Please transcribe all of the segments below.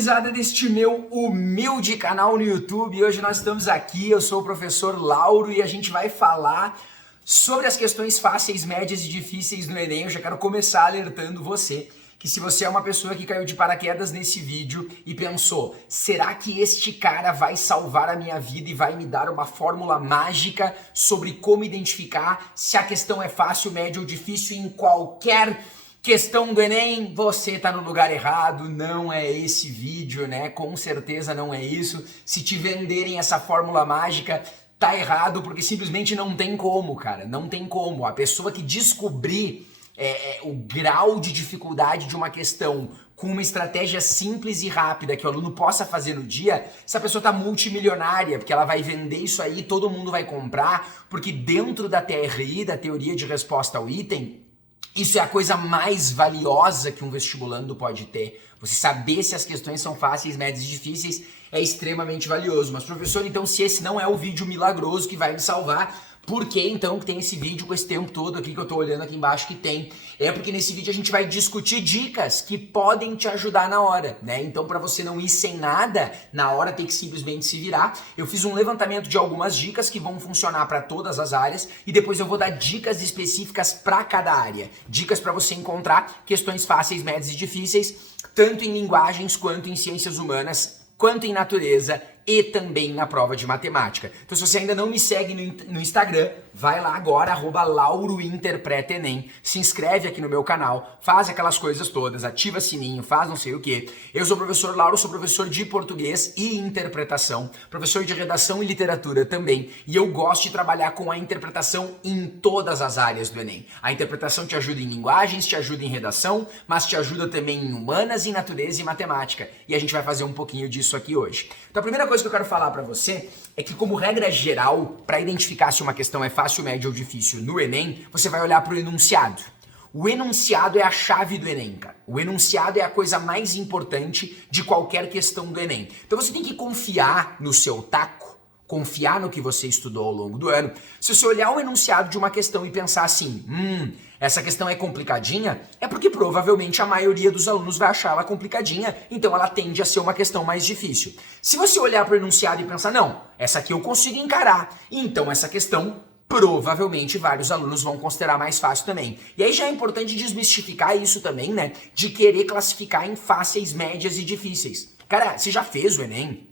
gurizada deste meu humilde canal no YouTube. Hoje nós estamos aqui, eu sou o professor Lauro e a gente vai falar sobre as questões fáceis, médias e difíceis no Enem. Eu já quero começar alertando você que se você é uma pessoa que caiu de paraquedas nesse vídeo e pensou, será que este cara vai salvar a minha vida e vai me dar uma fórmula mágica sobre como identificar se a questão é fácil, média ou difícil em qualquer questão do Enem? Você tá no lugar errado, não é esse vídeo, né? Com certeza não é isso. Se te venderem essa fórmula mágica, tá errado, porque simplesmente não tem como, cara. Não tem como. A pessoa que descobrir o grau de dificuldade de uma questão com uma estratégia simples e rápida que o aluno possa fazer no dia, essa pessoa tá multimilionária, porque ela vai vender isso aí, todo mundo vai comprar, porque dentro da TRI, da teoria de resposta ao item, isso é a coisa mais valiosa que um vestibulando pode ter. Você saber se as questões são fáceis, médias e difíceis é extremamente valioso. Mas, professor, então se esse não é o vídeo milagroso que vai me salvar, por que então que tem esse vídeo com esse tempo todo aqui que eu tô olhando aqui embaixo que tem? É porque nesse vídeo a gente vai discutir dicas que podem te ajudar na hora, né? Então, para você não ir sem nada, na hora tem que simplesmente se virar. Eu fiz um levantamento de algumas dicas que vão funcionar para todas as áreas e depois eu vou dar dicas específicas para cada área. Dicas para você encontrar questões fáceis, médias e difíceis, tanto em linguagens quanto em ciências humanas, quanto em natureza e também na prova de matemática. Então, se você ainda não me segue no Instagram, vai lá agora, @LauroInterpretaEnem, se inscreve aqui no meu canal, faz aquelas coisas todas, ativa sininho, faz não sei o que. Eu sou o professor Lauro, sou professor de português e interpretação, professor de redação e literatura também, e eu gosto de trabalhar com a interpretação em todas as áreas do Enem. A interpretação te ajuda em linguagens, te ajuda em redação, mas te ajuda também em humanas, em natureza e matemática. E a gente vai fazer um pouquinho disso aqui hoje. Então, a primeira coisa que eu quero falar pra você é que, como regra geral, para identificar se uma questão é fácil, média ou difícil no Enem, você vai olhar pro enunciado. O enunciado é a chave do Enem, cara. O enunciado é a coisa mais importante de qualquer questão do Enem. Então você tem que confiar no seu taco, confiar no que você estudou ao longo do ano. Se você olhar o enunciado de uma questão e pensar assim, essa questão é complicadinha, é porque provavelmente a maioria dos alunos vai achar ela complicadinha, então ela tende a ser uma questão mais difícil. Se você olhar para o enunciado e pensar, não, essa aqui eu consigo encarar, então essa questão provavelmente vários alunos vão considerar mais fácil também. E aí já é importante desmistificar isso também, né, de querer classificar em fáceis, médias e difíceis. Cara, você já fez o Enem?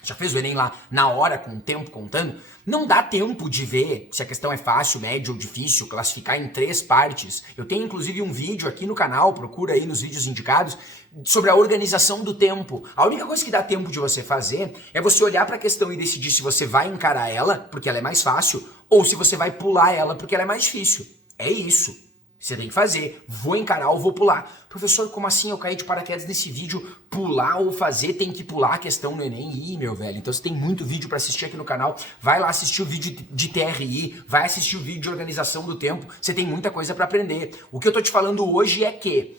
Já fez o Enem lá na hora, com o tempo contando? Não dá tempo de ver se a questão é fácil, média ou difícil, classificar em 3 partes. Eu tenho inclusive um vídeo aqui no canal, procura aí nos vídeos indicados, sobre a organização do tempo. A única coisa que dá tempo de você fazer é você olhar para a questão e decidir se você vai encarar ela, porque ela é mais fácil, ou se você vai pular ela, porque ela é mais difícil. É isso. Você tem que fazer, vou encarar ou vou pular. Professor, como assim eu caí de paraquedas nesse vídeo? Pular ou fazer, tem que pular a questão no Enem? Ih, meu velho, então você tem muito vídeo para assistir aqui no canal. Vai lá assistir o vídeo de TRI, vai assistir o vídeo de organização do tempo. Você tem muita coisa para aprender. O que eu tô te falando hoje é que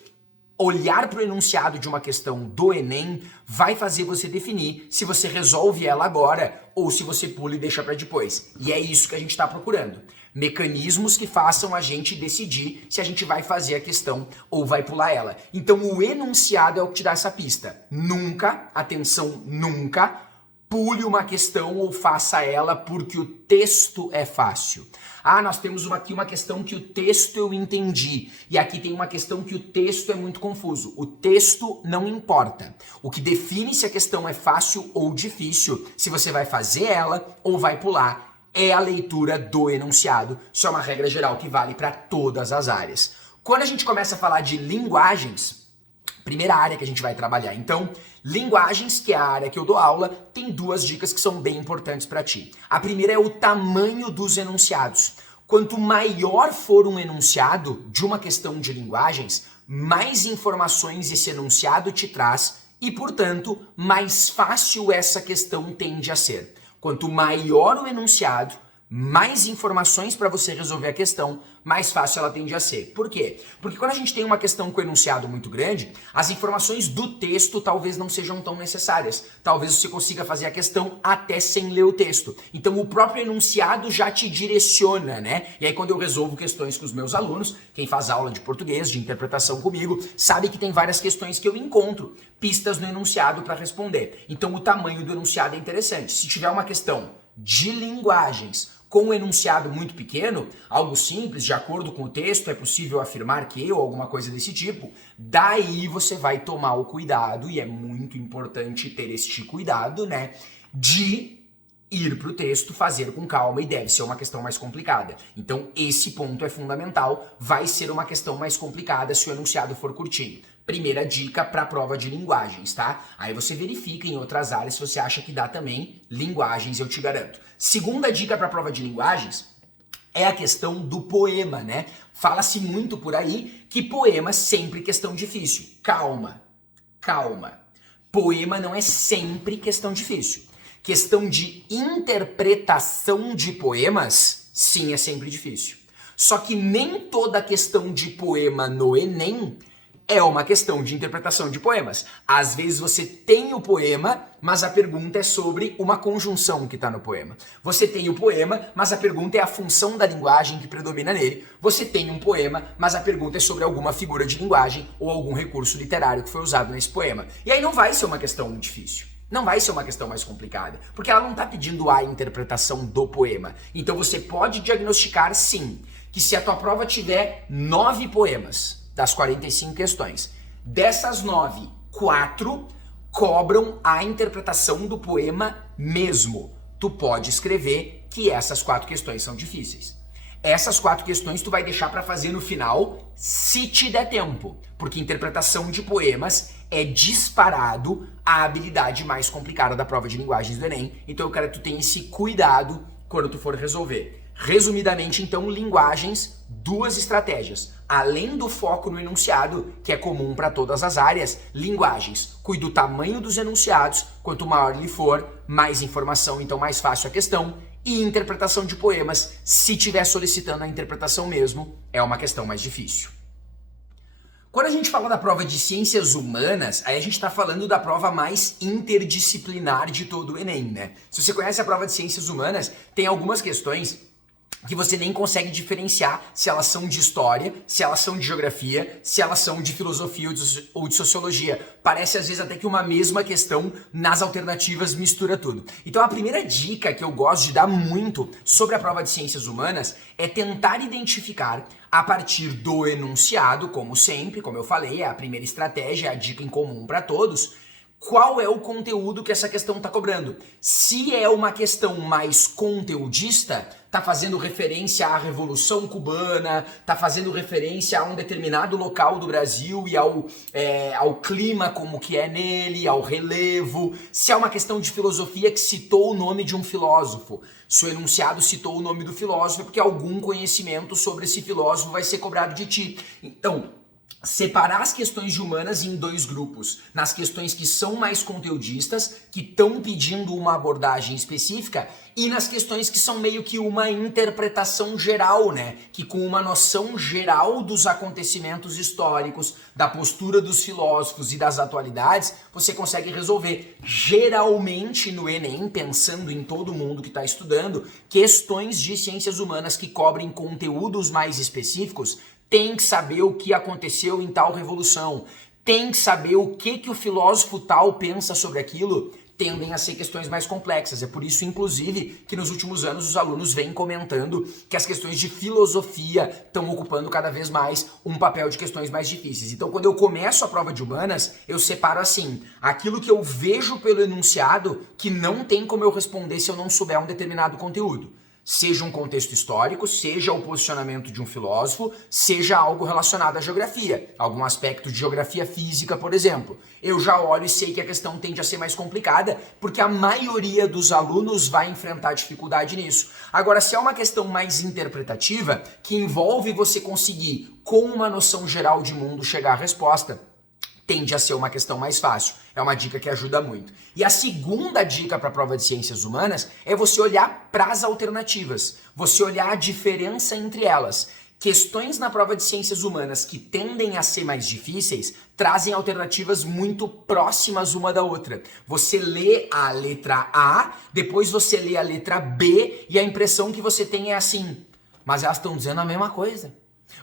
olhar para o enunciado de uma questão do Enem vai fazer você definir se você resolve ela agora ou se você pula e deixa para depois. E é isso que a gente está procurando. Mecanismos que façam a gente decidir se a gente vai fazer a questão ou vai pular ela. Então o enunciado é o que te dá essa pista. Nunca, atenção, nunca pule uma questão ou faça ela porque o texto é fácil. Ah, nós temos aqui uma questão que o texto eu entendi. E aqui tem uma questão que o texto é muito confuso. O texto não importa. O que define se a questão é fácil ou difícil, se você vai fazer ela ou vai pular, é a leitura do enunciado. Isso é uma regra geral que vale para todas as áreas. Quando a gente começa a falar de linguagens, primeira área que a gente vai trabalhar, então, linguagens, que é a área que eu dou aula, tem 2 dicas que são bem importantes para ti. A primeira é o tamanho dos enunciados. Quanto maior for um enunciado de uma questão de linguagens, mais informações esse enunciado te traz e, portanto, mais fácil essa questão tende a ser. Quanto maior o enunciado, mais informações para você resolver a questão, mais fácil ela tende a ser. Por quê? Porque quando a gente tem uma questão com enunciado muito grande, as informações do texto talvez não sejam tão necessárias. Talvez você consiga fazer a questão até sem ler o texto. Então o próprio enunciado já te direciona, né? E aí quando eu resolvo questões com os meus alunos, quem faz aula de português, de interpretação comigo, sabe que tem várias questões que eu encontro pistas no enunciado para responder. Então o tamanho do enunciado é interessante. Se tiver uma questão de linguagens com um enunciado muito pequeno, algo simples, de acordo com o texto, é possível afirmar que, ou alguma coisa desse tipo, daí você vai tomar o cuidado, e é muito importante ter este cuidado, né, de ir para o texto, fazer com calma, e deve ser uma questão mais complicada. Então esse ponto é fundamental, vai ser uma questão mais complicada se o enunciado for curtinho. Primeira dica para a prova de linguagens, tá? Aí você verifica em outras áreas se você acha que dá também linguagens, eu te garanto. Segunda dica para a prova de linguagens é a questão do poema, né? Fala-se muito por aí que poema é sempre questão difícil. Calma, calma. Poema não é sempre questão difícil. Questão de interpretação de poemas, sim, é sempre difícil. Só que nem toda questão de poema no Enem é uma questão de interpretação de poemas. Às vezes você tem o poema, mas a pergunta é sobre uma conjunção que está no poema. Você tem o poema, mas a pergunta é a função da linguagem que predomina nele. Você tem um poema, mas a pergunta é sobre alguma figura de linguagem ou algum recurso literário que foi usado nesse poema. E aí não vai ser uma questão difícil. Não vai ser uma questão mais complicada, porque ela não está pedindo a interpretação do poema. Então você pode diagnosticar, sim, que se a tua prova tiver 9 poemas, das 45 questões, dessas 9, 4 cobram a interpretação do poema mesmo. Tu pode escrever que essas 4 questões são difíceis. Essas 4 questões tu vai deixar para fazer no final, se te der tempo, porque interpretação de poemas é disparado a habilidade mais complicada da prova de linguagens do Enem. Então eu quero que tu tenha esse cuidado quando tu for resolver. Resumidamente, então, linguagens, 2 estratégias. Além do foco no enunciado, que é comum para todas as áreas, linguagens. Cuide do tamanho dos enunciados, quanto maior ele for, mais informação, então mais fácil a questão. E interpretação de poemas, se estiver solicitando a interpretação mesmo, é uma questão mais difícil. Quando a gente fala da prova de ciências humanas, aí a gente está falando da prova mais interdisciplinar de todo o Enem, né? Se você conhece a prova de ciências humanas, tem algumas questões que você nem consegue diferenciar se elas são de história, se elas são de geografia, se elas são de filosofia ou de sociologia. Parece às vezes até que uma mesma questão nas alternativas mistura tudo. Então a primeira dica que eu gosto de dar muito sobre a prova de ciências humanas é tentar identificar a partir do enunciado, como sempre, como eu falei, é a primeira estratégia, é a dica em comum para todos. Qual é o conteúdo que essa questão está cobrando? Se é uma questão mais conteudista, está fazendo referência à Revolução Cubana, está fazendo referência a um determinado local do Brasil e ao clima como que é nele, ao relevo. Se é uma questão de filosofia que citou o nome de um filósofo, se o enunciado citou o nome do filósofo é porque algum conhecimento sobre esse filósofo vai ser cobrado de ti. Então, separar as questões de humanas em 2 grupos, nas questões que são mais conteudistas, que estão pedindo uma abordagem específica, e nas questões que são meio que uma interpretação geral, né? Que com uma noção geral dos acontecimentos históricos, da postura dos filósofos e das atualidades, você consegue resolver. Geralmente no Enem, pensando em todo mundo que está estudando, questões de ciências humanas que cobrem conteúdos mais específicos, tem que saber o que aconteceu em tal revolução, tem que saber o que o filósofo tal pensa sobre aquilo, tendem a ser questões mais complexas. É por isso, inclusive, que nos últimos anos os alunos vêm comentando que as questões de filosofia estão ocupando cada vez mais um papel de questões mais difíceis. Então, quando eu começo a prova de humanas, eu separo assim, aquilo que eu vejo pelo enunciado que não tem como eu responder se eu não souber um determinado conteúdo. Seja um contexto histórico, seja o posicionamento de um filósofo, seja algo relacionado à geografia, algum aspecto de geografia física, por exemplo. Eu já olho e sei que a questão tende a ser mais complicada, porque a maioria dos alunos vai enfrentar dificuldade nisso. Agora, se é uma questão mais interpretativa, que envolve você conseguir, com uma noção geral de mundo, chegar à resposta, tende a ser uma questão mais fácil. É uma dica que ajuda muito. E a segunda dica para a prova de ciências humanas é você olhar para as alternativas, você olhar a diferença entre elas. Questões na prova de ciências humanas que tendem a ser mais difíceis trazem alternativas muito próximas uma da outra. Você lê a letra A, depois você lê a letra B e a impressão que você tem é assim, mas elas estão dizendo a mesma coisa.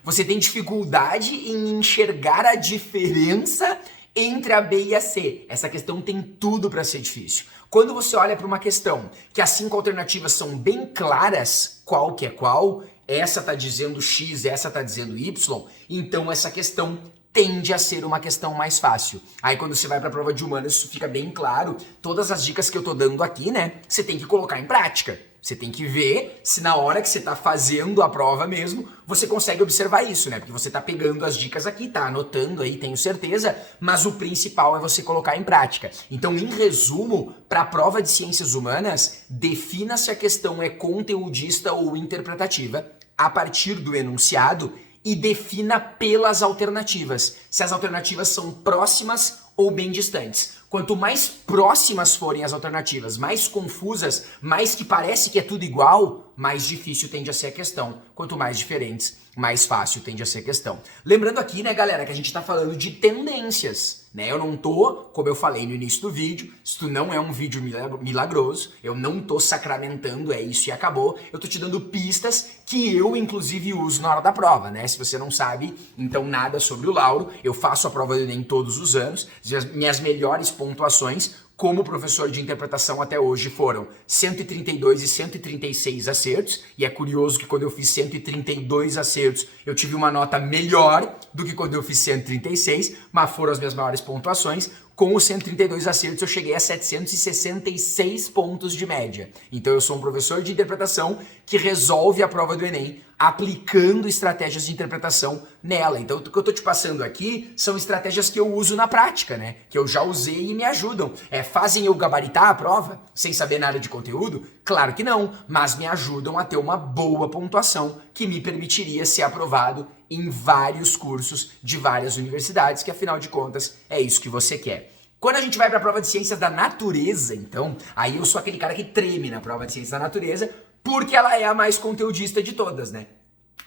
Você tem dificuldade em enxergar a diferença entre a B e a C. Essa questão tem tudo para ser difícil. Quando você olha para uma questão que as 5 alternativas são bem claras, qual que é qual, essa está dizendo X, essa está dizendo Y, então essa questão tende a ser uma questão mais fácil. Aí quando você vai para a prova de humanas, isso fica bem claro. Todas as dicas que eu tô dando aqui, né, você tem que colocar em prática. Você tem que ver se na hora que você está fazendo a prova mesmo, você consegue observar isso, né? Porque você está pegando as dicas aqui, tá anotando aí, tenho certeza, mas o principal é você colocar em prática. Então, em resumo, para a prova de ciências humanas, defina se a questão é conteudista ou interpretativa a partir do enunciado e defina pelas alternativas, se as alternativas são próximas ou bem distantes. Quanto mais próximas forem as alternativas, mais confusas, mais que parece que é tudo igual, mais difícil tende a ser a questão. Quanto mais diferentes, mais fácil tende a ser a questão. Lembrando aqui, né, galera, que a gente tá falando de tendências, né? Eu não tô, como eu falei no início do vídeo, isso não é um vídeo milagroso, eu não tô sacramentando, é isso e acabou. Eu tô te dando pistas que eu, inclusive, uso na hora da prova, né? Se você não sabe, então nada sobre o Lauro, eu faço a prova do Enem todos os anos, minhas melhores pontuações como professor de interpretação até hoje foram 132 e 136 acertos, e é curioso que quando eu fiz 132 acertos, eu tive uma nota melhor do que quando eu fiz 136, mas foram as minhas maiores pontuações. Com os 132 acertos, eu cheguei a 766 pontos de média. Então eu sou um professor de interpretação que resolve a prova do Enem aplicando estratégias de interpretação nela. Então o que eu tô te passando aqui são estratégias que eu uso na prática, né? Que eu já usei e me ajudam. Fazem eu gabaritar a prova sem saber nada de conteúdo? Claro que não, mas me ajudam a ter uma boa pontuação que me permitiria ser aprovado em vários cursos de várias universidades, que afinal de contas é isso que você quer. Quando a gente vai para a prova de ciências da natureza, então, aí eu sou aquele cara que treme na prova de ciências da natureza, porque ela é a mais conteudista de todas, né?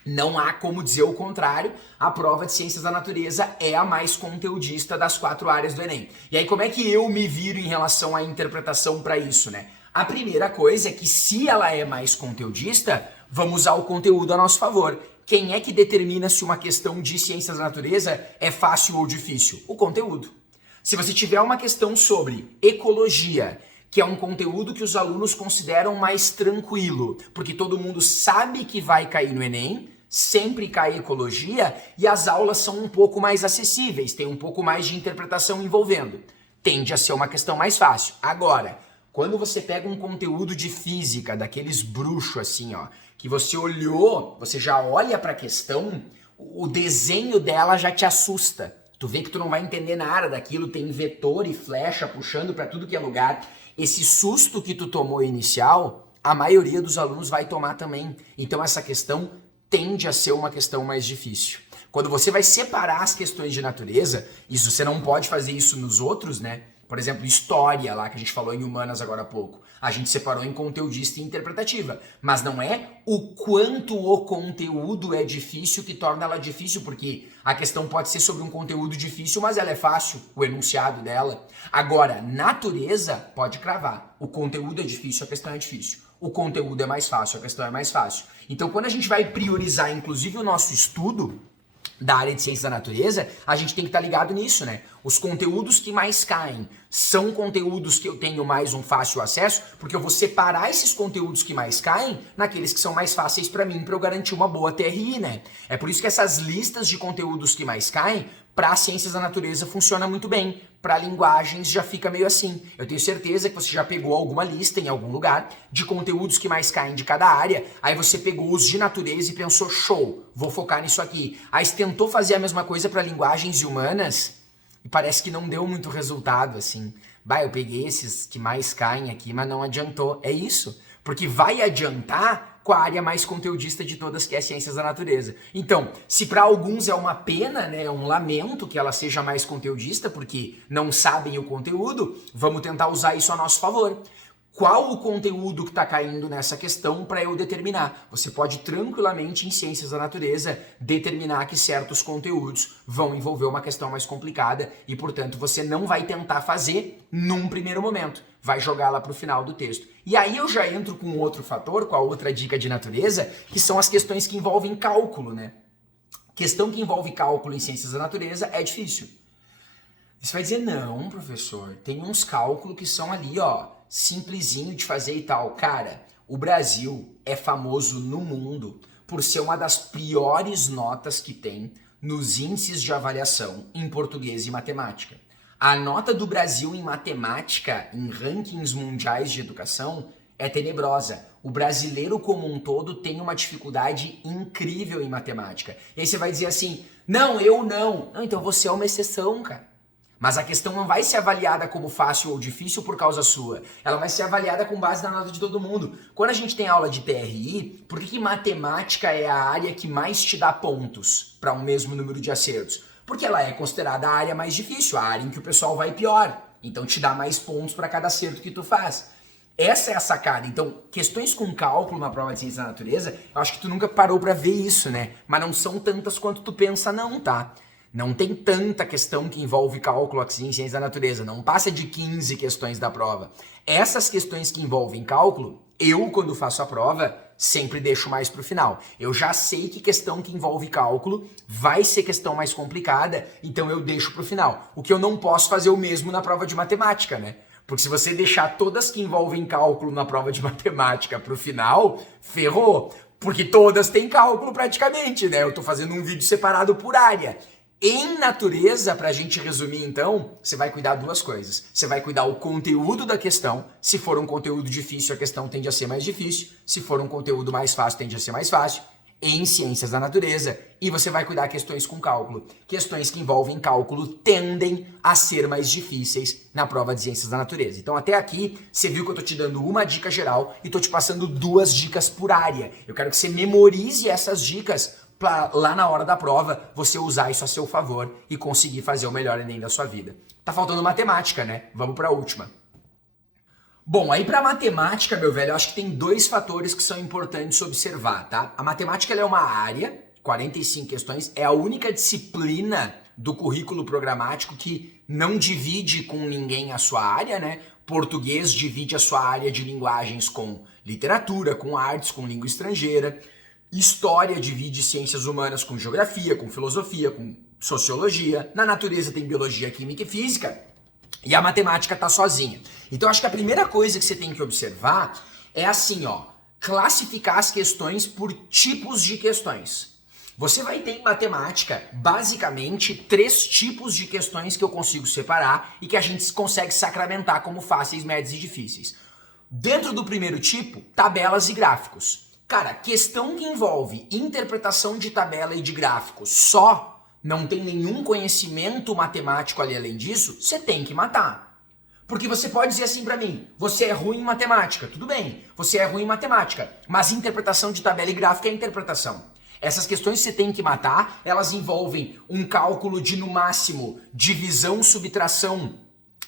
Não há como dizer o contrário, a prova de ciências da natureza é a mais conteudista das 4 áreas do Enem. E aí como é que eu me viro em relação à interpretação para isso, né? A primeira coisa é que se ela é mais conteudista, vamos usar o conteúdo a nosso favor. Quem é que determina se uma questão de ciências da natureza é fácil ou difícil? O conteúdo. Se você tiver uma questão sobre ecologia, que é um conteúdo que os alunos consideram mais tranquilo, porque todo mundo sabe que vai cair no Enem, sempre cai ecologia, e as aulas são um pouco mais acessíveis, tem um pouco mais de interpretação envolvendo. Tende a ser uma questão mais fácil. Agora, quando você pega um conteúdo de física, daqueles bruxos assim, ó, que você olhou, você já olha para a questão, o desenho dela já te assusta. Tu vê que tu não vai entender nada daquilo, tem vetor e flecha puxando para tudo que é lugar. Esse susto que tu tomou inicial, a maioria dos alunos vai tomar também. Então essa questão tende a ser uma questão mais difícil. Quando você vai separar as questões de natureza, isso você não pode fazer isso nos outros, né? Por exemplo, história lá que a gente falou em humanas agora há pouco. A gente separou em conteudista e interpretativa. Mas não é o quanto o conteúdo é difícil que torna ela difícil, porque a questão pode ser sobre um conteúdo difícil, mas ela é fácil, o enunciado dela. Agora, natureza pode cravar. O conteúdo é difícil, a questão é difícil. O conteúdo é mais fácil, a questão é mais fácil. Então, quando a gente vai priorizar, inclusive, o nosso estudo da área de ciência da natureza, a gente tem que estar ligado nisso, né? Os conteúdos que mais caem são conteúdos que eu tenho mais um fácil acesso, porque eu vou separar esses conteúdos que mais caem naqueles que são mais fáceis para mim, para eu garantir uma boa TRI, né? É por isso que essas listas de conteúdos que mais caem, para ciências da natureza funciona muito bem. Para linguagens já fica meio assim. Eu tenho certeza que você já pegou alguma lista em algum lugar de conteúdos que mais caem de cada área, aí você pegou os de natureza e pensou, show, vou focar nisso aqui. Aí você tentou fazer a mesma coisa para linguagens e humanas e parece que não deu muito resultado, assim. Bah, eu peguei esses que mais caem aqui, mas não adiantou. É isso, porque vai adiantar com a área mais conteudista de todas, que é ciências da natureza. Então, se para alguns é uma pena, né, é um lamento que ela seja mais conteudista, porque não sabem o conteúdo, vamos tentar usar isso a nosso favor. Qual o conteúdo que está caindo nessa questão para eu determinar? Você pode tranquilamente, em ciências da natureza, determinar que certos conteúdos vão envolver uma questão mais complicada e, portanto, você não vai tentar fazer num primeiro momento. Vai jogar lá para o final do texto. E aí eu já entro com outro fator, com a outra dica de natureza, que são as questões que envolvem cálculo, né? Questão que envolve cálculo em ciências da natureza é difícil. Você vai dizer, não, professor, tem uns cálculos que são ali, ó, simplesinho de fazer e tal. Cara, o Brasil é famoso no mundo por ser uma das piores notas que tem nos índices de avaliação em português e matemática. A nota do Brasil em matemática, em rankings mundiais de educação, é tenebrosa. O brasileiro como um todo tem uma dificuldade incrível em matemática. E aí você vai dizer assim, não, eu não. Não, então você é uma exceção, cara. Mas a questão não vai ser avaliada como fácil ou difícil por causa sua. Ela vai ser avaliada com base na nota de todo mundo. Quando a gente tem aula de TRI, por que matemática é a área que mais te dá pontos para um mesmo número de acertos? Porque ela é considerada a área mais difícil, a área em que o pessoal vai pior. Então te dá mais pontos para cada acerto que tu faz. Essa é a sacada. Então, questões com cálculo na prova de ciência da natureza, eu acho que tu nunca parou para ver isso, né? Mas não são tantas quanto tu pensa não, tá? Não tem tanta questão que envolve cálculo aqui em ciência da natureza. Não passa de 15 questões da prova. Essas questões que envolvem cálculo, eu, quando faço a prova, sempre deixo mais pro final. Eu já sei que questão que envolve cálculo vai ser questão mais complicada, então eu deixo pro final. O que eu não posso fazer o mesmo na prova de matemática, né? Porque se você deixar todas que envolvem cálculo na prova de matemática pro final, ferrou. Porque todas têm cálculo praticamente, né? Eu tô fazendo um vídeo separado por área. Em natureza, para a gente resumir então, você vai cuidar duas coisas. Você vai cuidar o conteúdo da questão. Se for um conteúdo difícil, a questão tende a ser mais difícil. Se for um conteúdo mais fácil, tende a ser mais fácil. Em ciências da natureza. E você vai cuidar questões com cálculo. Questões que envolvem cálculo tendem a ser mais difíceis na prova de ciências da natureza. Então até aqui, você viu que eu tô te dando uma dica geral e tô te passando duas dicas por área. Eu quero que você memorize essas dicas para lá na hora da prova você usar isso a seu favor e conseguir fazer o melhor Enem da sua vida. Tá faltando matemática, né? Vamos para a última. Bom, aí para matemática, meu velho, eu acho que tem dois fatores que são importantes observar, tá? A matemática ela é uma área, 45 questões, é a única disciplina do currículo programático que não divide com ninguém a sua área, né? Português divide a sua área de linguagens com literatura, com artes, com língua estrangeira. História divide ciências humanas com geografia, com filosofia, com sociologia. Na natureza tem biologia, química e física. E a matemática tá sozinha. Então acho que a primeira coisa que você tem que observar é assim, ó, classificar as questões por tipos de questões. Você vai ter em matemática, basicamente, 3 tipos de questões que eu consigo separar e que a gente consegue sacramentar como fáceis, médias e difíceis. Dentro do primeiro tipo, tabelas e gráficos. Cara, questão que envolve interpretação de tabela e de gráfico só, não tem nenhum conhecimento matemático ali além disso, você tem que matar. Porque você pode dizer assim pra mim, você é ruim em matemática, tudo bem, você é ruim em matemática, mas interpretação de tabela e gráfico é interpretação. Essas questões você tem que matar, elas envolvem um cálculo de, no máximo, divisão, subtração,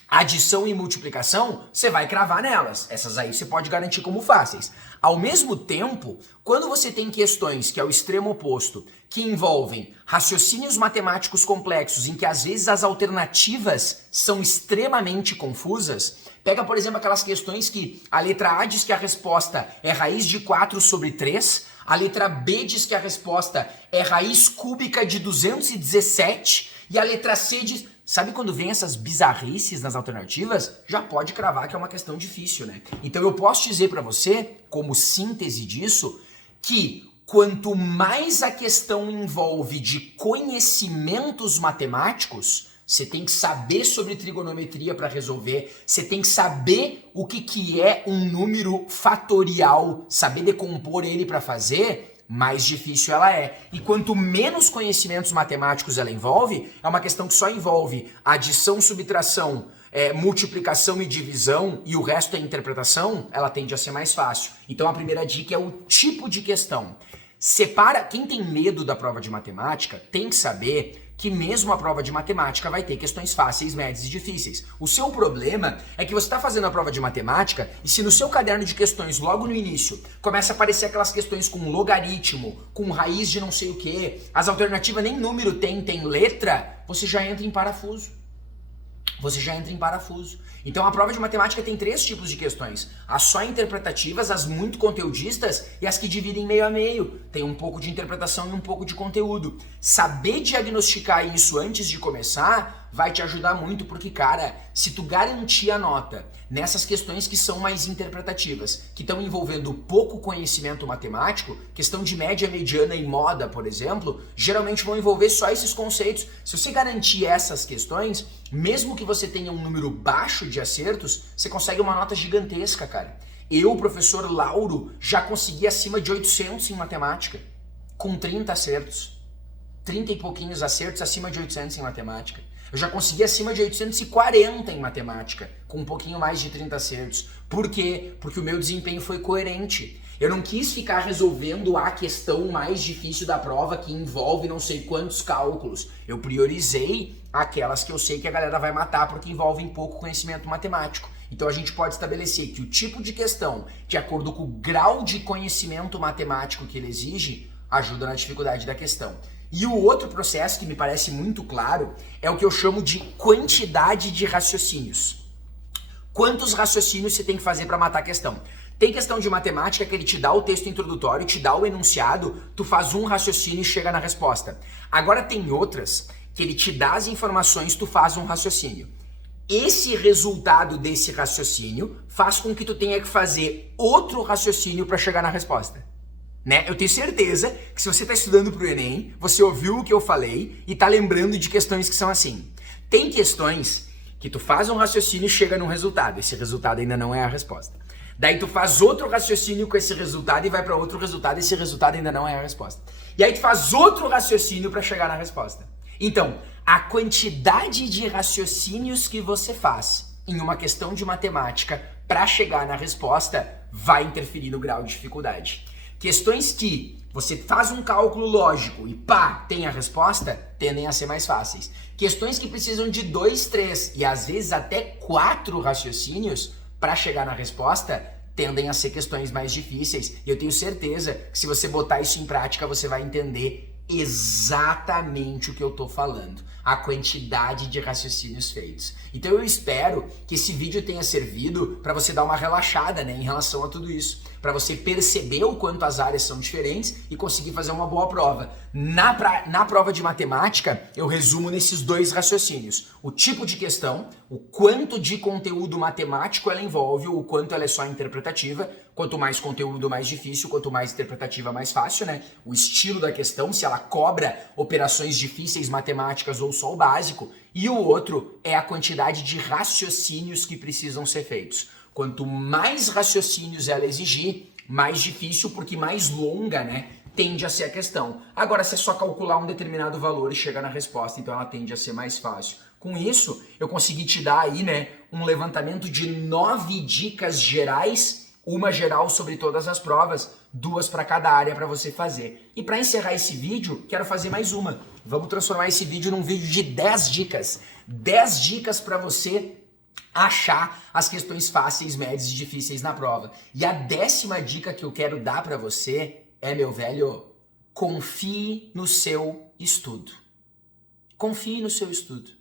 adição e multiplicação, você vai cravar nelas. Essas aí você pode garantir como fáceis. Ao mesmo tempo, quando você tem questões, que é o extremo oposto, que envolvem raciocínios matemáticos complexos, em que às vezes as alternativas são extremamente confusas, pega, por exemplo, aquelas questões que a letra A diz que a resposta é raiz de 4 sobre 3, a letra B diz que a resposta é raiz cúbica de 217, e a letra C diz... Sabe quando vem essas bizarrices nas alternativas? Já pode cravar que é uma questão difícil, né? Então eu posso dizer para você, como síntese disso, que quanto mais a questão envolve de conhecimentos matemáticos, você tem que saber sobre trigonometria para resolver, você tem que saber o que é um número fatorial, saber decompor ele para fazer, mais difícil ela é. E quanto menos conhecimentos matemáticos ela envolve, é uma questão que só envolve adição, subtração, multiplicação e divisão e o resto é interpretação, ela tende a ser mais fácil. Então a primeira dica é o tipo de questão. Separa, quem tem medo da prova de matemática tem que saber que mesmo a prova de matemática vai ter questões fáceis, médias e difíceis. O seu problema é que você está fazendo a prova de matemática e se no seu caderno de questões, logo no início, começa a aparecer aquelas questões com logaritmo, com raiz de não sei o que, as alternativas nem número tem letra, você já entra em parafuso. Então a prova de matemática tem 3 tipos de questões. As só interpretativas, as muito conteudistas e as que dividem meio a meio. Tem um pouco de interpretação e um pouco de conteúdo. Saber diagnosticar isso antes de começar vai te ajudar muito, porque, cara, se tu garantir a nota nessas questões que são mais interpretativas, que estão envolvendo pouco conhecimento matemático, questão de média, mediana e moda, por exemplo, geralmente vão envolver só esses conceitos. Se você garantir essas questões, mesmo que você tenha um número baixo de acertos, você consegue uma nota gigantesca, cara. Eu, professor Lauro, já consegui acima de 800 em matemática, com 30 acertos. 30 e pouquinhos acertos, acima de 800 em matemática. Eu já consegui acima de 840 em matemática, com um pouquinho mais de 30 acertos. Por quê? Porque o meu desempenho foi coerente. Eu não quis ficar resolvendo a questão mais difícil da prova que envolve não sei quantos cálculos. Eu priorizei aquelas que eu sei que a galera vai matar porque envolvem pouco conhecimento matemático. Então a gente pode estabelecer que o tipo de questão, de acordo com o grau de conhecimento matemático que ele exige, ajuda na dificuldade da questão. E o outro processo que me parece muito claro é o que eu chamo de quantidade de raciocínios. Quantos raciocínios você tem que fazer para matar a questão? Tem questão de matemática que ele te dá o texto introdutório, te dá o enunciado, tu faz um raciocínio e chega na resposta. Agora tem outras que ele te dá as informações, tu faz um raciocínio. Esse resultado desse raciocínio faz com que tu tenha que fazer outro raciocínio para chegar na resposta. Né? Eu tenho certeza que se você está estudando para o Enem, você ouviu o que eu falei e está lembrando de questões que são assim. Tem questões que tu faz um raciocínio e chega num resultado. Esse resultado ainda não é a resposta. Daí tu faz outro raciocínio com esse resultado e vai para outro resultado. Esse resultado ainda não é a resposta. E aí tu faz outro raciocínio para chegar na resposta. Então, a quantidade de raciocínios que você faz em uma questão de matemática para chegar na resposta vai interferir no grau de dificuldade. Questões que você faz um cálculo lógico e pá, tem a resposta, tendem a ser mais fáceis. Questões que precisam de 2, 3 e às vezes até 4 raciocínios para chegar na resposta, tendem a ser questões mais difíceis. E eu tenho certeza que se você botar isso em prática, você vai entender exatamente o que eu tô falando, a quantidade de raciocínios feitos. Então eu espero que esse vídeo tenha servido para você dar uma relaxada, né, em relação a tudo isso, para você perceber o quanto as áreas são diferentes e conseguir fazer uma boa prova. Na prova de matemática, eu resumo nesses 2 raciocínios: o tipo de questão, o quanto de conteúdo matemático ela envolve, ou o quanto ela é só interpretativa. Quanto mais conteúdo, mais difícil, quanto mais interpretativa, mais fácil, né? O estilo da questão, se ela cobra operações difíceis matemáticas ou só o básico. E o outro é a quantidade de raciocínios que precisam ser feitos. Quanto mais raciocínios ela exigir, mais difícil, porque mais longa, né, tende a ser a questão. Agora, se é só calcular um determinado valor e chegar na resposta, então ela tende a ser mais fácil. Com isso, eu consegui te dar aí, né, um levantamento de 9 dicas gerais, uma geral sobre todas as provas, 2 para cada área para você fazer. E para encerrar esse vídeo, quero fazer mais uma. Vamos transformar esse vídeo num vídeo de 10 dicas. 10 dicas para você achar as questões fáceis, médias e difíceis na prova. E a 10ª dica que eu quero dar para você é, meu velho, confie no seu estudo. Confie no seu estudo.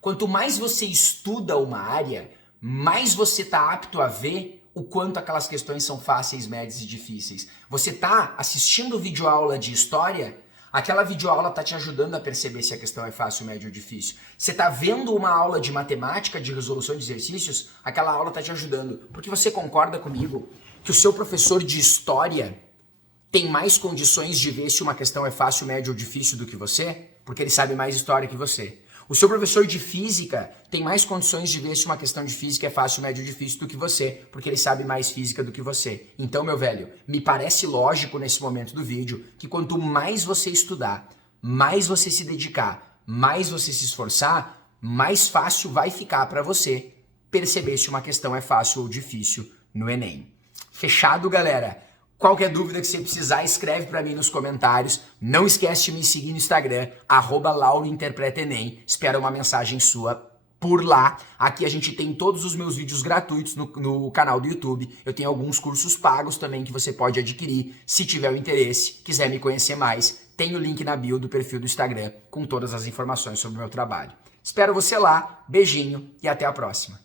Quanto mais você estuda uma área, mais você está apto a ver o quanto aquelas questões são fáceis, médias e difíceis. Você está assistindo videoaula de história, aquela videoaula está te ajudando a perceber se a questão é fácil, média ou difícil. Você está vendo uma aula de matemática, de resolução de exercícios, aquela aula está te ajudando. Porque você concorda comigo que o seu professor de história tem mais condições de ver se uma questão é fácil, média ou difícil do que você? Porque ele sabe mais história que você. O seu professor de física tem mais condições de ver se uma questão de física é fácil, médio ou difícil do que você, porque ele sabe mais física do que você. Então, meu velho, me parece lógico nesse momento do vídeo que quanto mais você estudar, mais você se dedicar, mais você se esforçar, mais fácil vai ficar para você perceber se uma questão é fácil ou difícil no Enem. Fechado, galera? Qualquer dúvida que você precisar, escreve para mim nos comentários. Não esquece de me seguir no Instagram, @laurointerpretaenem. Espero uma mensagem sua por lá. Aqui a gente tem todos os meus vídeos gratuitos no canal do YouTube. Eu tenho alguns cursos pagos também que você pode adquirir se tiver o interesse, quiser me conhecer mais. Tem o link na bio do perfil do Instagram com todas as informações sobre o meu trabalho. Espero você lá, beijinho e até a próxima.